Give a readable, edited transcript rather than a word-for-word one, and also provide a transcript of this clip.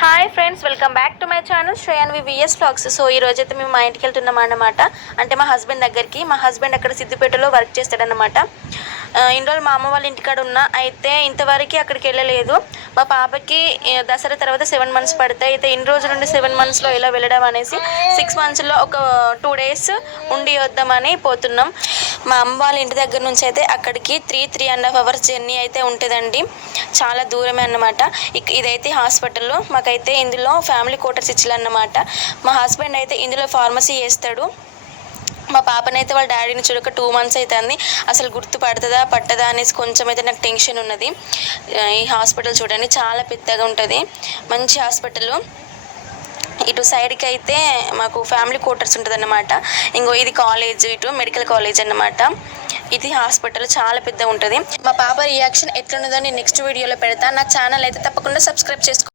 Hi friends, welcome back to my channel Shreyanvi VS vlogs. So ఈ రోజైతే మేము మా ఇంటికి వెళ్తున్నాం అన్నమాట. అంటే మా హస్బెండ్ దగ్గరికి. మా హస్బెండ్ అక్కడ సిద్దిపేటలో వర్క్ చేస్తాడన్నమాట. ఇన్ని రోజులు మా అమ్మ వాళ్ళ ఇంటికాడ ఉన్నా, అయితే ఇంతవరకు అక్కడికి వెళ్ళలేదు. మా పాపకి దసరా తర్వాత 7 months పడతాయి. అయితే ఇన్ని రోజుల నుండి 7 monthsలో ఇలా వెళ్ళడం అనేసి 6 monthsలో ఒక 2 days ఉండి వద్దామని పోతున్నాం. మా అమ్మ వాళ్ళ ఇంటి దగ్గర నుంచి అయితే అక్కడికి 3.5 hours జర్నీ అయితే ఉంటుందండి. చాలా దూరమే అన్నమాట. ఇదైతే హాస్పిటల్లో మాకైతే ఇందులో ఫ్యామిలీ క్వార్టర్స్ ఇచ్చారన్నమాట. మా హస్బెండ్ అయితే ఇందులో ఫార్మసీ చేస్తాడు. మా పాపనైతే వాళ్ళ డాడీని చూడక 2 months అవుతుంది. అసలు గుర్తుపడుతుందా పట్టదా అనేసి కొంచెం అయితే నాకు టెన్షన్ ఉన్నది. ఈ హాస్పిటల్ చూడండి, చాలా పెద్దగా ఉంటుంది, మంచి హాస్పిటల్. ఇటు సైడ్కి అయితే మాకు ఫ్యామిలీ క్వార్టర్స్ ఉంటుంది అన్నమాట. ఇంకో ఇది కాలేజ్, ఇటు మెడికల్ కాలేజ్ అన్నమాట. ఇది హాస్పిటల్ చాలా పెద్దగా ఉంటుంది. మా పాప రియాక్షన్ ఎట్లున్నదో నేను నెక్స్ట్ వీడియోలో పెడతా. నా ఛానల్ అయితే తప్పకుండా సబ్స్క్రైబ్ చేసుకోండి.